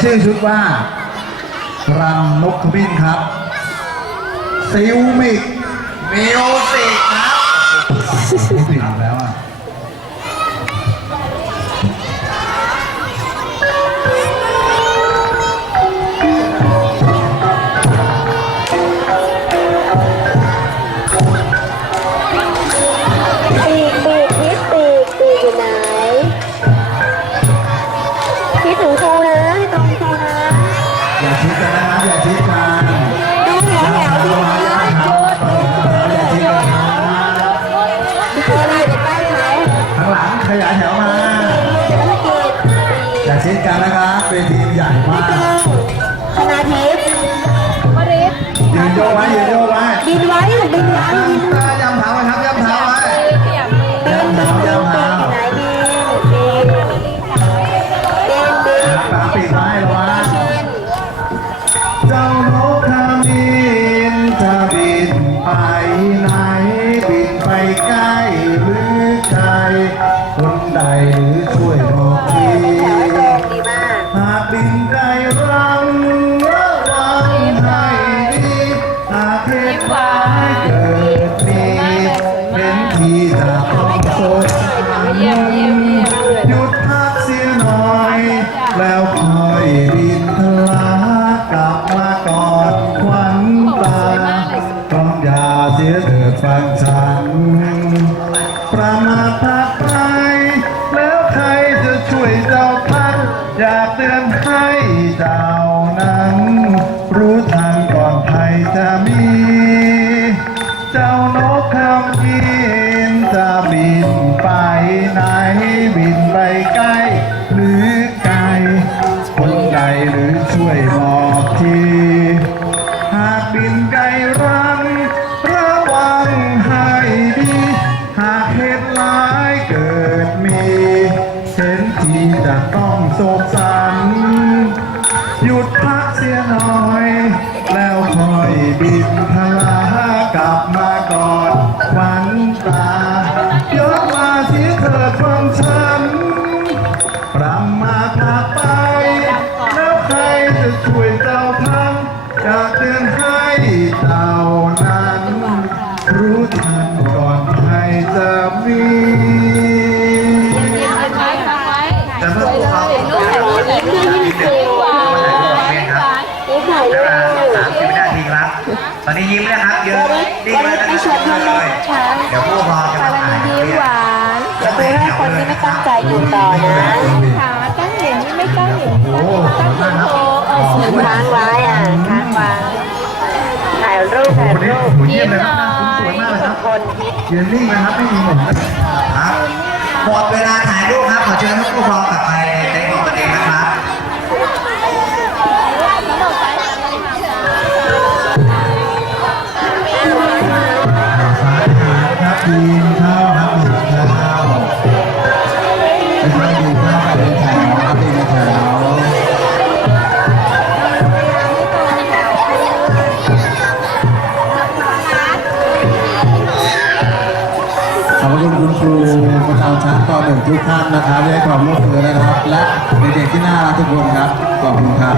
ชื่อชุดว่ารังนกขมิ้นครับซิลมิกมิวสิกครั คิดถึงครูนะตรงครูนะอย่าชิดกันนะครับอย่าชิดกันดูแถวแถวดีนะอย่าชิดกันนะเธออยู่ในใต้เขาข้างหลังขยายแถวมาอย่าชิดกันนะครับเป็นทีมใหญ่มากคณะทิพย์มาริฟยืนโยกไว้ยืนโยกไว้บินไว้ ช่วยบอก ใบไกล้หรือไกลคนใดหรือช่วยบอกทีหากบินไกลรังระวังให้ดีหากเหตุร้ายเกิดมีเห็นทีจะต้องโศกสันหยุดพักเสียหน่อย แล้วคอยบินพลากลับมาก่อนควันตายกมาเสียเถิดฟังฉัน จะช่วยเจ้าทันอยากเตือนให้เจ้านั้น รู้ทันก่อนใครจะมีแต่เมื่อพวกเรายิ้มด้วยยิ้มสิยิ้มถ่ายรูปสามสิบวินาทีครับ ตอนนี้ยิ้มนะครับยืนนิ่งไว้แล้วเลยเดี๋ยวผู้ปกครองจะมาถ่ายยิ้มหวานจะดูให้คนที่ไม่ตั้งใจอยู่ต่อนะ ยี่ยมเลยครับสวยมากเลยครับคนคิดยืนนิ่งนะครับไม่มีหมุนนะครับหมดเวลาถ่ายรูปครับขอเชิญผู้ปกครองกลับไปใน อบคุณคุณครูประจำชั้นป .1 ทุกท่านนะครับที่ให้ความร่วมมือนะครับ และเด็กๆที่น่ารักทุกคนครับขอบคุณครับ